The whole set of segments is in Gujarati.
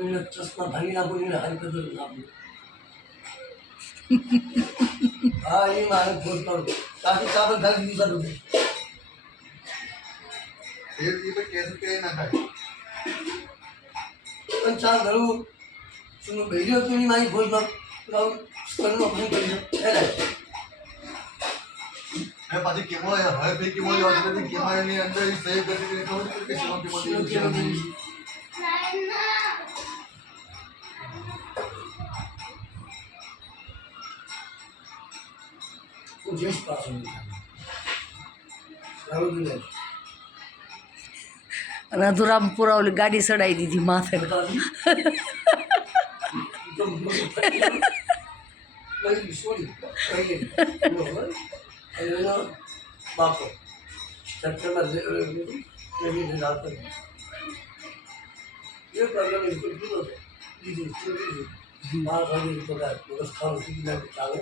એને ચશ્મા ભાંગી નાખું એને હાલ કદર નાખું. હા એ મારે ફોન કરું તાકી ચાવલ ખાલી દીધા તો એ કેસ કે ના થાય પણ ચા ઘરું શું બેઠી હતું એની મારી ભોજમાં સ્તરનું આપણે કરી મેં પાછી કેમો હવે ફેર કેમો લેવા હતી કેમાની અંદર સહી કરી ખબર કે કેમો કેમો જેસ પાછું સારું નહીં અને અધુરામપુરા ઓલી ગાડી ચડાવી દીધી માથે. બાપો સપ્ટેમ્બર રાત એ પ્રોબ્લેમ બિલકુલ કીધો બીજું 12 વાગે પગાર બસ ખાવાનું સીધી નાખી ચાલે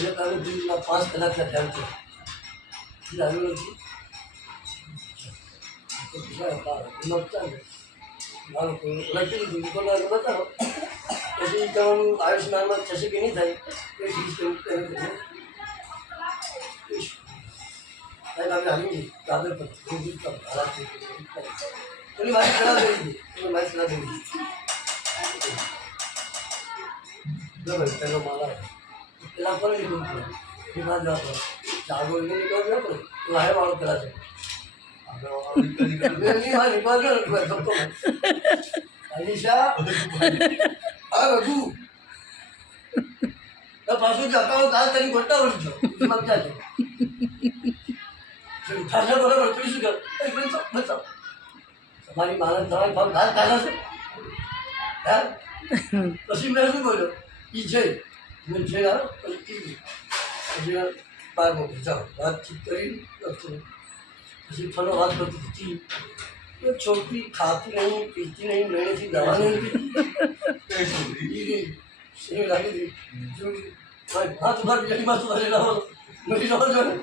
જે કાલે દિલ્હીમાં 5 કલાકના ટાઈમ છે આવ્યો નથી મારું લખી દીધું બતાવો પછી તમારું આયુષ્માનમાં થશે કે નહીં થાય એ સિસ્ટમ હાલી દાદર પર પેલી મારી સલાહ કરી દીધી મારી સલાહ કરી દીધી બરાબર પહેલો મારા પેલા પર નીકળવું પડે એમાં જવા પડે જાગો એને નીકળવું ના પડે તો હારે વાળો પેલા છે અનિશા આ રઘુ પાછું જતા દાલ કરી ગોટા વળી છો સમજા છે ખાસા બરાબર કરી શું કર બચાવ તમારી માનસ તમારી ભાવ દાલ ખાધા છે હા પછી મેં શું બોલ્યો એ છે મેં છે પછી 12 જાઓ વાતચીત કરી પછી થોડો વાત કરતી હતી તો છોકરી ખાતી નહીં પીતી નહીં મેળેથી દવા નહીં પીતી એ લાગી હતી હાથ ઉભા બીજાની માથું ભરે રહો મરી રહો છો ને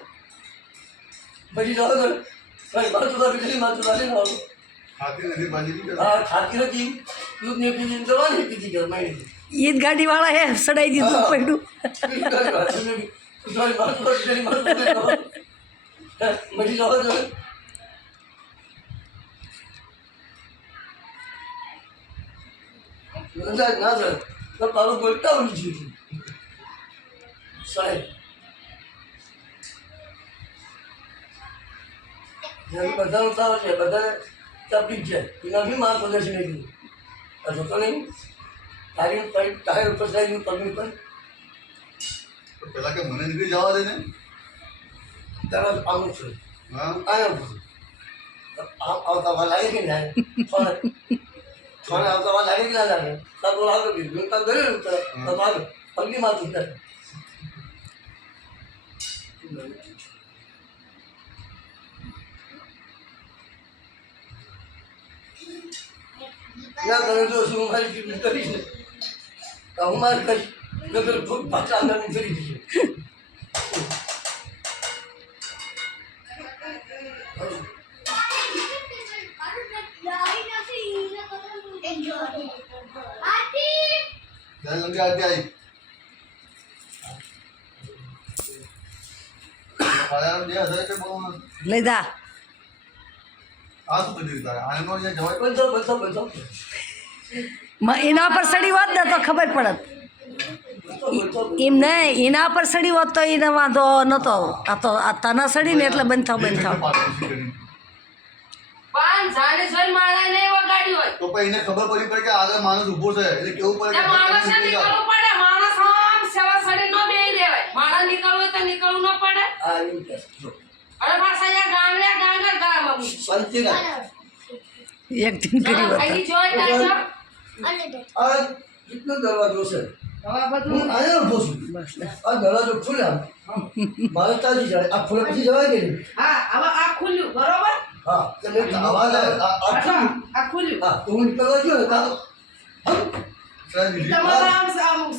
મરી રહો છો ને માથું ઉભા બીજાની માથું ભરે રહો હા ખાતી નથી દૂધ નહીં પીતી દવા નહીં પીતી ઘર માહિતી એ જ ગાડીવાળા હે ચડાવી દીધું પડ્યું માથું બીજાની માથું ભરે રહો મરી રહો છો ના સર તો તારું ગોલટા ઉડી ગયું સાહેબ બધા ઉતારો છે બધા તકલીફ છે એના બી મારા પ્રદર્શન નહીં કીધું જોતો નહીં તારી ટાયર ઉપર સાહેબ પગની પર પેલા કે મને નીકળી જવા દે ને તારા આમ છે હા આમ આવતા વાર લાગે કે ના ખાને આવતા વાર લાગે કે ના લાગે તાર તો આગળ ગયું તાર ગયું તો આગળ પગની માથું કરે ના તમે જો શું મારી ટ્રીટમેન્ટ કરીશ ને તો હું મારી કરીશ નગર પાછા અંદરની કરી દીધી લંગી આરતી આવી ફાળાનો જે હજાર કે બહુ લઈ જા આ શું કરી દીધું તારે આનો જે જવાય બંધો એના પર સડી હોત ને તો ખબર પડત એમ નહીં એના પર સડી હોત તો એને વાંધો નહોતો આ તો આ તના સડી ને એટલે બંધ થાવ પણ જાણે જોઈ માળા ને વગાડ્યું હોય તો પછી એને ખબર પડી પડે કે આગળ માણસ ઊભો છે એટલે કેવું પડે તે માણસને નીકળવું પડે માણસ આમ સેવા સડી ન બેહી દેવાય માળા નીકળવું હોય તો નીકળવું ન પડે આ એમ કે જો અરે પાછા અહીંયા ગાંગર ગાવા શાંતિ રાખ એક્ટિંગ કરી હોત અહીં જોઈ કાઢો આ કેટલો દરવાજો છે હવે બધું હું આયા ઊભો છું આ દરવાજો ખુલ્યા મારે તાજી જાય આ ખુલે પછી જવાય કે નહીં હા હવે આ ખુલ્યું બરોબર હા તમે આવાજ આ ખુલ્યું હા તો હું નીકળવા ગયો ને કાં સાહેબ તમારા આમ